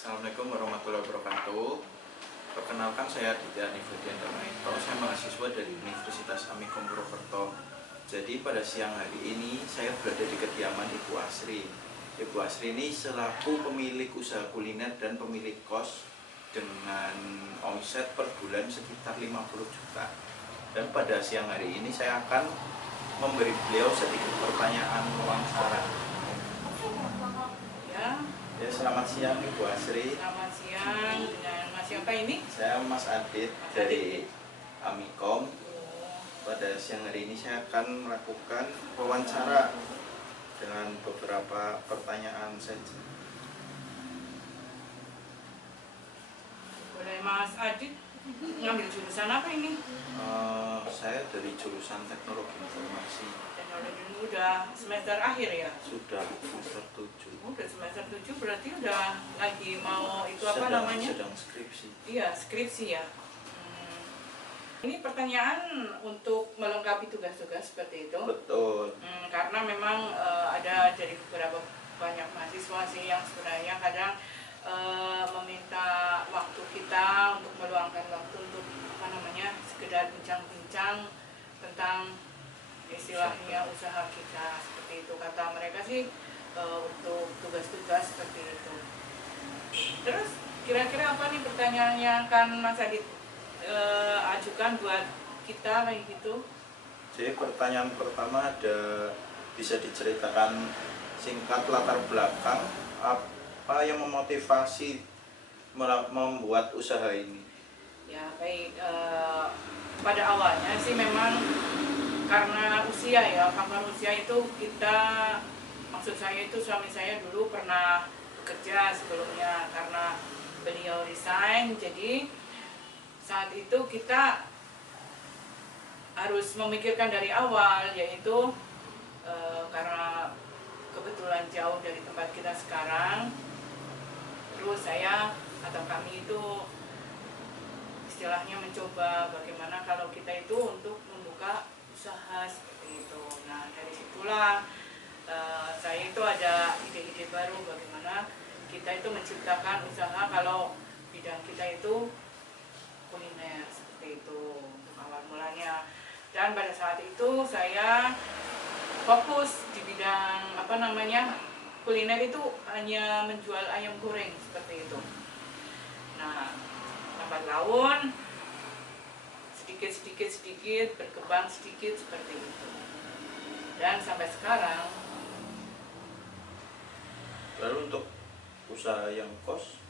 Assalamualaikum warahmatullahi wabarakatuh. Perkenalkan, saya Aditya Nifridianto. Saya mahasiswa dari Universitas Amikom Purwokerto. Jadi pada siang hari ini saya berada di kediaman Ibu Asri. Ibu Asri ini selaku pemilik usaha kuliner dan pemilik kos dengan omset per bulan sekitar 50 juta. Dan pada siang hari ini saya akan memberi beliau sedikit pertanyaan wawancara. Ya, selamat siang Ibu Asri. Selamat siang, dengan Mas siapa ini? Saya Mas Adit dari Amikom. Pada siang hari ini saya akan melakukan wawancara dengan beberapa pertanyaan saja. Boleh Mas Adit ngambil jurusan apa ini? Saya dari jurusan Teknologi Informasi. Teknologi ini udah semester akhir ya? Sudah semester 7. Udah semester 7 berarti udah lagi mau itu apa namanya? Sedang skripsi. Iya, skripsi ya. Ini pertanyaan untuk melengkapi tugas-tugas seperti itu. Betul. Karena memang ada dari beberapa banyak mahasiswa sih yang sebenarnya kadang meminta waktu kita untuk meluangkan waktu untuk apa namanya sekedar bincang-bincang tentang istilahnya usaha kita seperti itu, kata mereka sih untuk tugas-tugas seperti itu. Terus kira-kira apa nih pertanyaan yang akan Mas Adit ajukan buat kita kayak gitu? Jadi pertanyaan pertama bisa diceritakan singkat latar belakang apa yang memotivasi membuat usaha ini? Ya baik, pada awalnya sih memang karena usia ya, faktor usia itu kita, maksud saya itu suami saya dulu pernah bekerja sebelumnya karena beliau resign, jadi saat itu kita harus memikirkan dari awal, yaitu karena kebetulan jauh dari tempat kita sekarang, terus saya atau kami itu istilahnya mencoba bagaimana kalau kita itu untuk membuka usaha seperti itu. Nah dari situlah saya itu ada ide-ide baru bagaimana kita itu menciptakan usaha kalau bidang kita itu kuliner seperti itu untuk awal mulanya. Dan pada saat itu saya fokus di bidang apa namanya kuliner itu hanya menjual ayam goreng seperti itu. Nah lambat laun sedikit berkembang sedikit seperti itu. Dan sampai sekarang. Lalu untuk usaha yang kos?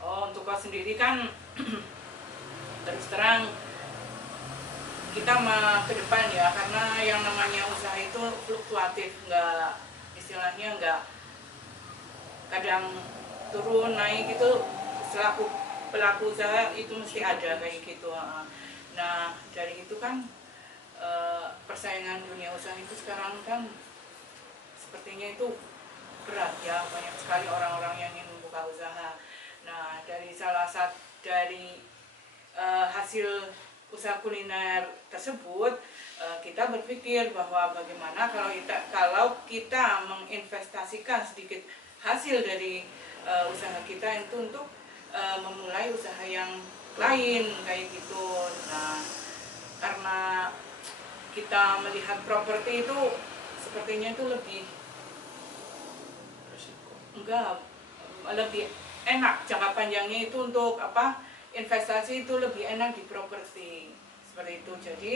Untuk kos sendiri kan terus terang kita ke depan ya, karena yang namanya usaha itu fluktuatif, nggak istilahnya nggak kadang turun naik, itu selaku pelaku usaha itu mesti ada kayak gitu. Nah dari itu kan persaingan dunia usaha itu sekarang kan sepertinya itu berat ya, banyak sekali orang-orang yang ingin membuka usaha. Nah dari hasil usaha kuliner tersebut, kita berpikir bahwa bagaimana kalau kita menginvestasikan sedikit hasil dari usaha kita itu untuk memulai usaha yang lain kayak gitu. Nah karena kita melihat properti itu sepertinya itu lebih enak, jangka panjangnya itu untuk investasi itu lebih enak di properti seperti itu. Jadi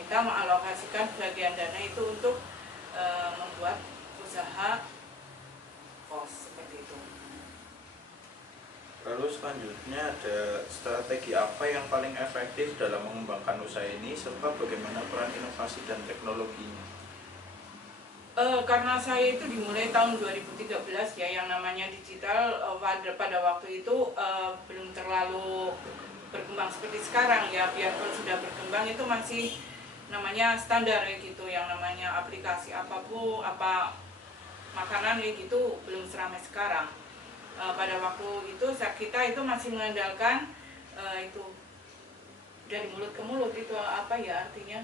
kita mengalokasikan bagian dana itu untuk membuat usaha kos seperti itu. Lalu selanjutnya ada strategi apa yang paling efektif dalam mengembangkan usaha ini serta bagaimana peran inovasi dan teknologinya? Karena saya itu dimulai tahun 2013 ya, yang namanya digital pada waktu itu belum terlalu berkembang seperti sekarang ya, biarpun sudah berkembang itu masih namanya standar ya gitu, yang namanya aplikasi apapun, apa makanan ya gitu belum seramai sekarang. Pada waktu itu kita itu masih mengandalkan itu dari mulut ke mulut, itu apa ya artinya?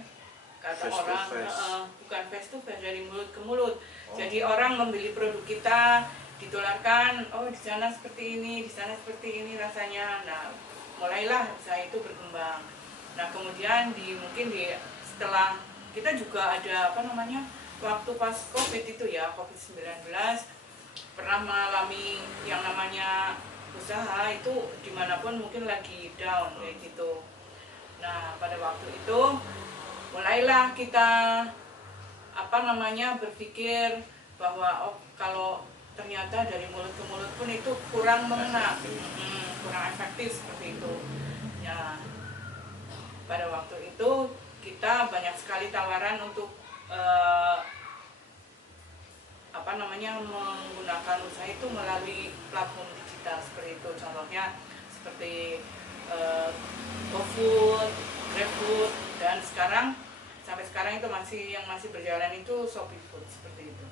Kata Face to orang face. bukan face to face, dari mulut ke mulut. Jadi orang membeli produk kita ditularkan, oh di sana seperti ini, di sana seperti ini rasanya. Nah, mulailah usaha itu berkembang. Nah, kemudian mungkin setelah kita juga ada waktu pas COVID itu ya, COVID-19, pernah mengalami yang namanya usaha itu dimanapun mungkin lagi down kayak gitu. Nah, pada waktu itu mulailah kita berpikir bahwa kalau ternyata dari mulut ke mulut pun itu kurang mengena, kurang efektif seperti itu. Ya, pada waktu itu kita banyak sekali tawaran untuk menggunakan usaha itu melalui platform digital seperti itu. Contohnya seperti GoFood, GrabFood, dan sampai sekarang itu masih berjalan itu Shopee Food seperti itu.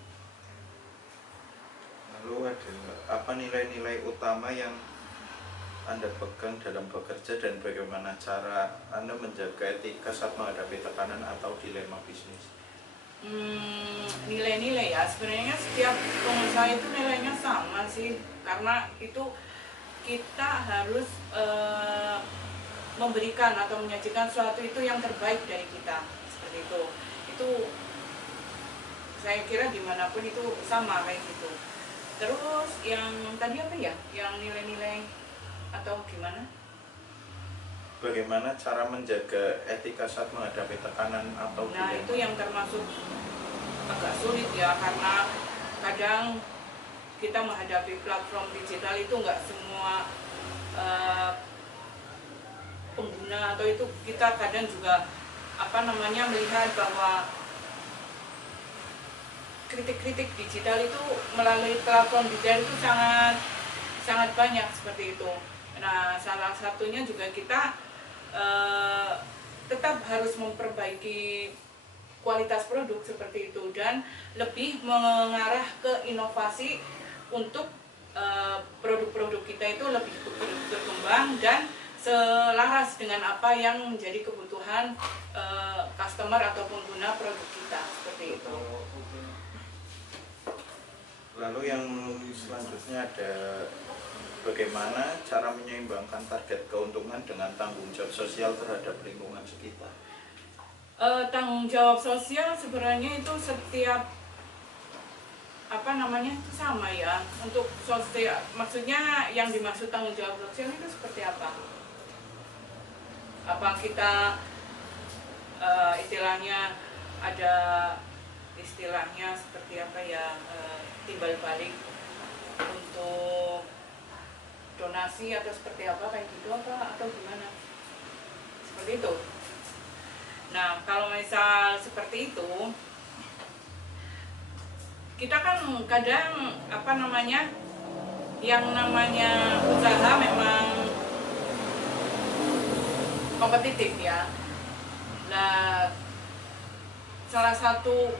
Lalu ada apa nilai-nilai utama yang Anda pegang dalam bekerja dan bagaimana cara Anda menjaga etika saat menghadapi tekanan atau dilema bisnis? Nilai-nilai ya, sebenarnya setiap pengusaha itu nilainya sama sih, karena itu kita harus memberikan atau menyajikan sesuatu itu yang terbaik dari kita, seperti itu. Itu saya kira dimanapun itu sama kayak gitu. Terus yang tadi apa ya, yang nilai-nilai atau gimana? Bagaimana cara menjaga etika saat menghadapi tekanan atau dilema? Nah, itu yang termasuk agak sulit ya, karena kadang kita menghadapi platform digital itu nggak semua pengguna, atau itu kita kadang juga melihat bahwa kritik-kritik digital itu melalui platform digital itu sangat banyak seperti itu. Nah, salah satunya juga kita tetap harus memperbaiki kualitas produk seperti itu dan lebih mengarah ke inovasi untuk produk-produk kita itu lebih berkembang dan selaras dengan apa yang menjadi kebutuhan customer atau pengguna produk kita seperti itu. Lalu yang selanjutnya ada bagaimana cara menyeimbangkan target keuntungan dengan tanggung jawab sosial terhadap lingkungan sekitar? Tanggung jawab sosial sebenarnya itu setiap itu sama ya. Untuk sosial, maksudnya yang dimaksud tanggung jawab sosial itu seperti apa? Apa kita istilahnya ada istilahnya seperti apa ya, timbal balik untuk donasi atau seperti apa kayak gitu atau gimana? Seperti itu. Nah, kalau misal seperti itu, kita kan kadang yang namanya usaha memang kompetitif ya. Nah, salah satu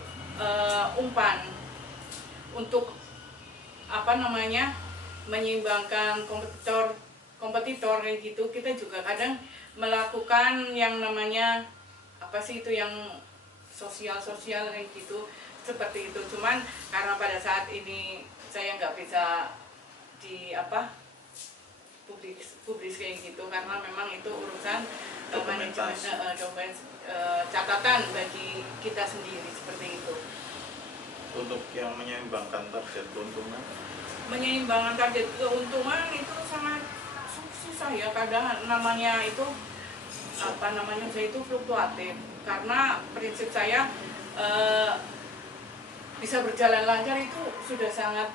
umpan untuk menyeimbangkan kompetitor kayak gitu, kita juga kadang melakukan yang namanya yang sosial kayak gitu, seperti itu. Cuman karena pada saat ini saya nggak bisa publis kayak gitu, karena memang itu urusan manajemen catatan bagi kita sendiri seperti itu. Untuk yang menyeimbangkan target keuntungan? Menyeimbangkan target keuntungan itu sangat susah ya, kadang namanya itu saya itu fluktuatif, karena prinsip saya bisa berjalan lancar itu sudah sangat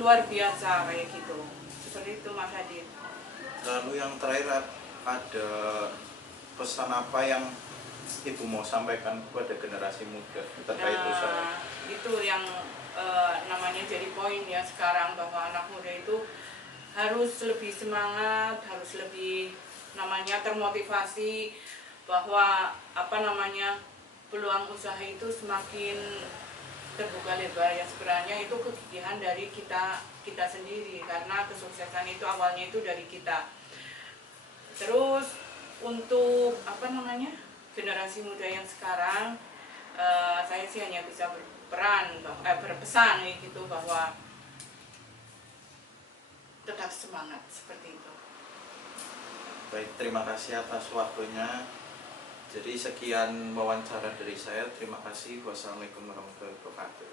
luar biasa kayak gitu, seperti itu Mas Hadid. Lalu yang terakhir, ada pesan apa yang Ibu mau sampaikan kepada generasi muda terkait usaha? Itu yang namanya jadi poin ya sekarang, bahwa anak muda itu harus lebih semangat, harus lebih termotivasi, bahwa peluang usaha itu semakin terbuka lebar ya. Sebenarnya itu kegigihan dari kita sendiri, karena kesuksesan itu awalnya itu dari kita. Terus untuk generasi muda yang sekarang, saya sih hanya bisa berpesan gitu bahwa tetap semangat seperti itu. Baik, terima kasih atas waktunya. Jadi sekian wawancara dari saya. Terima kasih. Wassalamualaikum warahmatullahi wabarakatuh.